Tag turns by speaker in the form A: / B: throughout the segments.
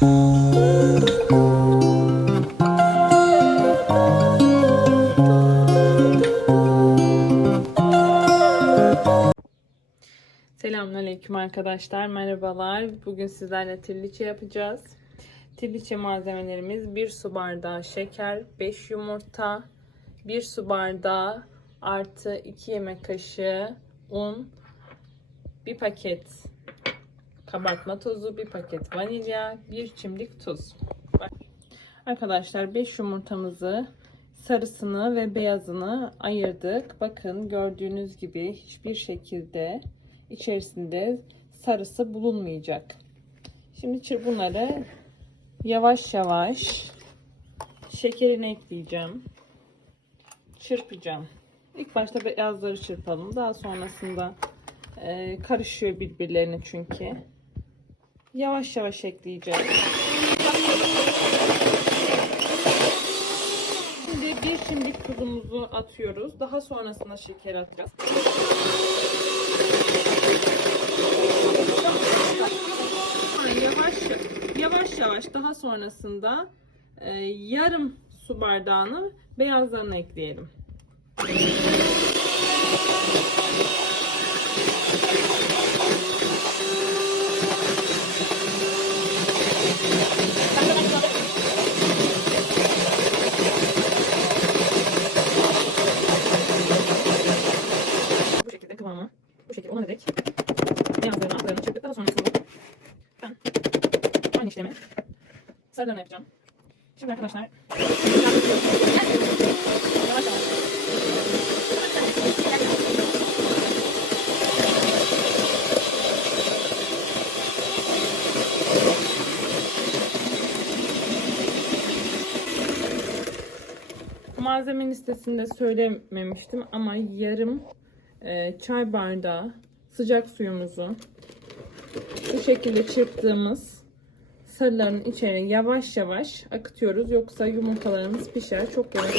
A: Selamünaleyküm arkadaşlar. Merhabalar. Bugün sizlerle tirliçe yapacağız. Tirliçe malzemelerimiz 1 su bardağı şeker, 5 yumurta, 1 su bardağı artı 2 yemek kaşığı un, 1 paket kabartma tozu, 1 paket vanilya, 1 çimdik tuz. Arkadaşlar 5 yumurtamızı sarısını ve beyazını ayırdık. Bakın gördüğünüz gibi hiçbir şekilde içerisinde sarısı bulunmayacak. Şimdi bunları yavaş yavaş şekerini ekleyeceğim. Çırpacağım. İlk başta beyazları çırpalım. Daha sonrasında karışıyor birbirlerine çünkü. Yavaş yavaş ekleyeceğiz. Şimdi bir şimdilik tuzumuzu atıyoruz. Daha sonrasında şeker atacağız. Yavaş yavaş yavaş daha sonrasında e, yarım su bardağını beyazlarını ekleyelim. Bu şekilde kıvamı bu şekilde ona dek beyazlarını altlarını çırptık. Daha sonrasında ben aynı işlemi sarılarını yapacağım. Şimdi arkadaşlar yavaş yavaş Malzeme listesinde söylememiştim ama yarım e, çay bardağı sıcak suyumuzu bu şekilde çırptığımız sarıların içeri yavaş yavaş akıtıyoruz. Yoksa yumurtalarımız pişer. Çok yavaş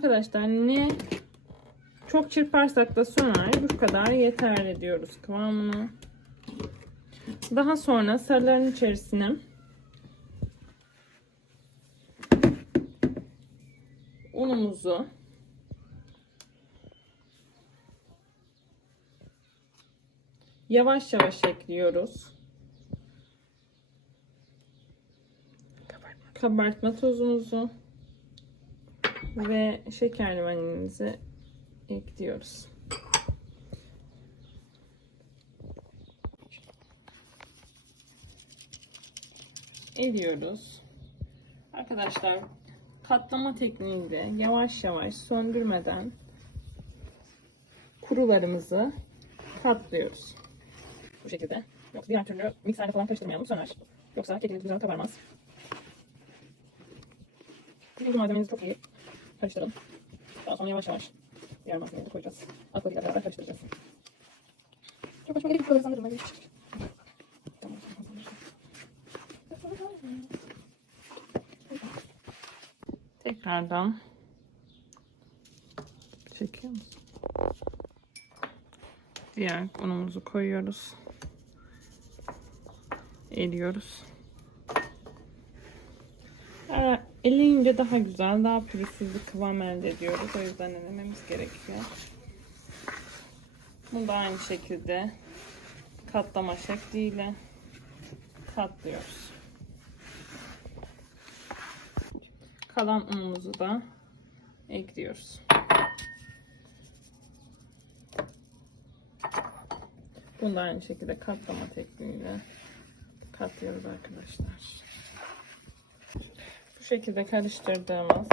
A: Arkadaşlar ne çok çırparsak da söner. Bu kadar yeterli diyoruz kıvamını. Daha sonra sarıların içerisine unumuzu yavaş yavaş ekliyoruz. Kabartma tozumuzu ve şekerli vanilimizi ekliyoruz. Ediyoruz. Arkadaşlar katlama tekniğiyle yavaş yavaş söndürmeden kurularımızı katlıyoruz. Bu şekilde. Yoksa diğer türlü mikserde falan karıştırmayalım söner. Yoksa kekimiz güzel kabarmaz. Şimdi bu malzememizi çok iyi karıştıralım. Daha sonra yavaş yavaş diğer malzemeleri de koyacağız. Akvaryumla beraber karıştıracağız. Çok hoşuma gidiyor. Buraları sanırım. Hadi. Tamam. Tekrardan çekiyor musun? Diğer unumuzu koyuyoruz. Eliyoruz. Eleyince daha güzel, daha pürüzsüz bir kıvam elde ediyoruz. O yüzden denememiz gerekiyor. Bunu da aynı şekilde katlama şekliyle katlıyoruz. Kalan unumuzu da ekliyoruz. Bunu da aynı şekilde katlama tekniğiyle katlıyoruz arkadaşlar. Şekilde karıştırdığımız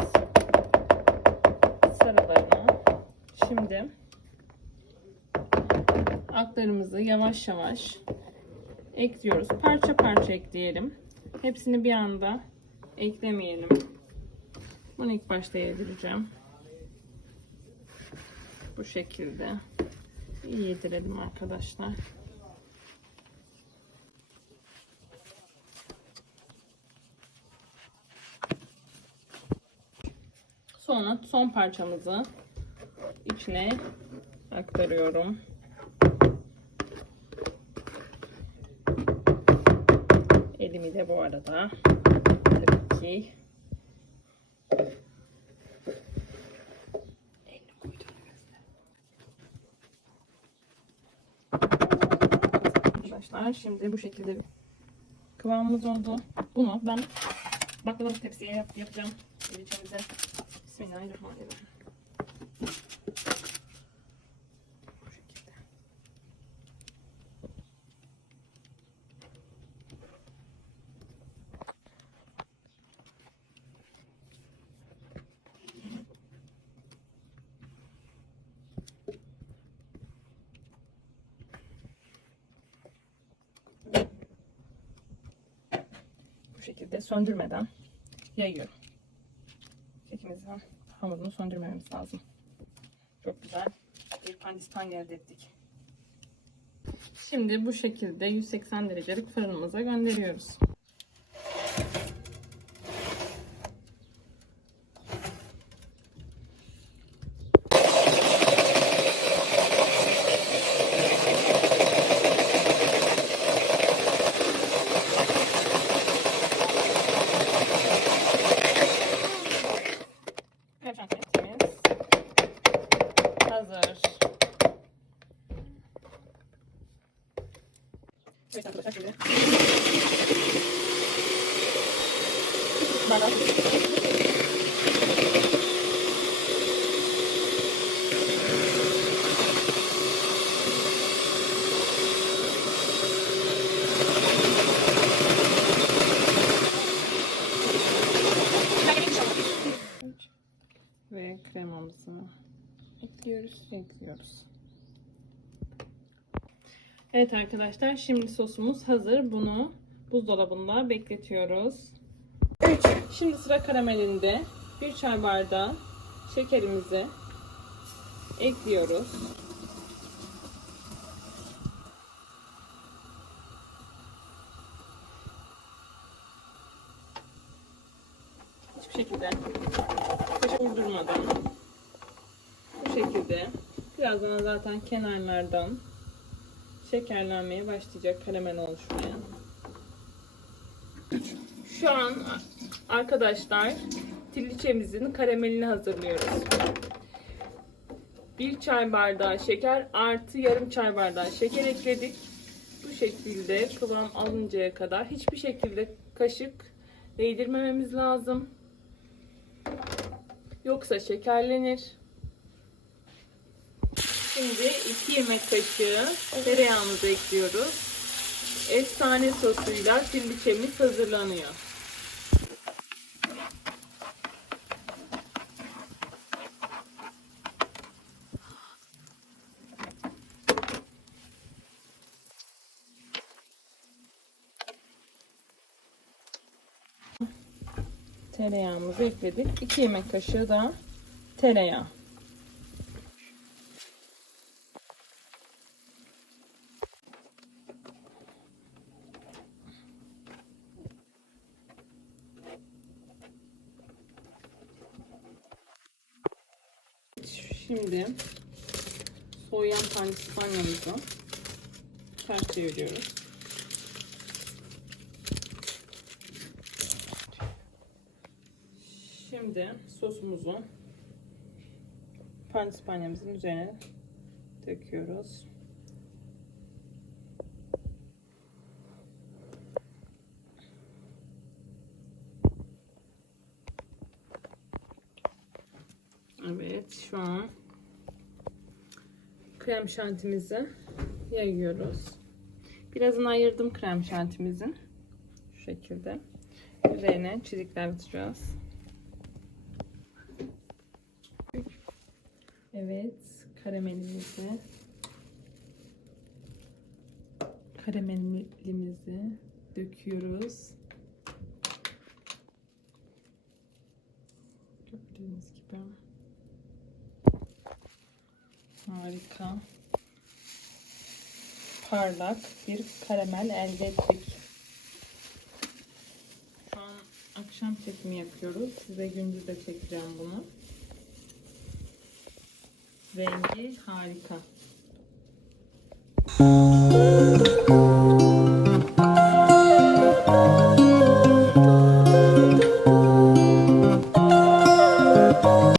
A: sarılarını şimdi aklarımızı yavaş yavaş ekliyoruz. Parça parça ekleyelim. Hepsini bir anda eklemeyelim. Bunu ilk başta yedireceğim. Bu şekilde. Yedirelim arkadaşlar. Sonra son parçamızı içine aktarıyorum. Elimi de bu arada tabii ki. Arkadaşlar şimdi bu şekilde kıvamımız oldu. Bunu ben baklava tepsiye yap yapacağım. İçimize. Bismillahirrahmanirrahim. Bu şekilde. Bu şekilde söndürmeden yayıyorum. Kekimizin hamurunu söndürmemiz lazım. Çok güzel bir pandispan elde ettik. Şimdi bu şekilde 180 derecelik fırınımıza gönderiyoruz. Krem şantimiz hazır. Evet arkadaşlar şimdi. Bardak. Ve kremamızı ekliyoruz, ekliyoruz. Evet arkadaşlar şimdi sosumuz hazır. Bunu buzdolabında bekletiyoruz. 3. Şimdi sıra karamelinde. 1 çay bardağı şekerimizi ekliyoruz. Hiçbir şekilde kaşık vurdurmadan bu şekilde birazdan zaten kenarlardan şekerlenmeye başlayacak karamel oluşmaya. Şu an arkadaşlar tilliçemizin karamelini hazırlıyoruz. Bir çay bardağı şeker artı yarım çay bardağı şeker ekledik. Bu şekilde kıvam alıncaya kadar hiçbir şekilde kaşık değdirmememiz lazım. Yoksa şekerlenir. Şimdi 2 yemek kaşığı tereyağımızı ekliyoruz. Efsane sosuyla tilliçemiz hazırlanıyor. Tereyağımızı ekledik. 2 yemek kaşığı da tereyağı. Şimdi soğuyan pandispanyamızı ters çeviriyoruz. Şimdi sosumuzu pandispanyamızın üzerine döküyoruz. Evet şu an krem şantimizi yayıyoruz. Birazını ayırdım krem şantimizin. Şu şekilde. Üzerine çizikler atacağız. Evet, karamelimizi karamelimizi döküyoruz. Gördüğünüz gibi. Harika. Parlak bir karamel elde ettik. Şu an akşam çekimi yapıyoruz. Size gündüz de çekeceğim bunu. Rengi harika.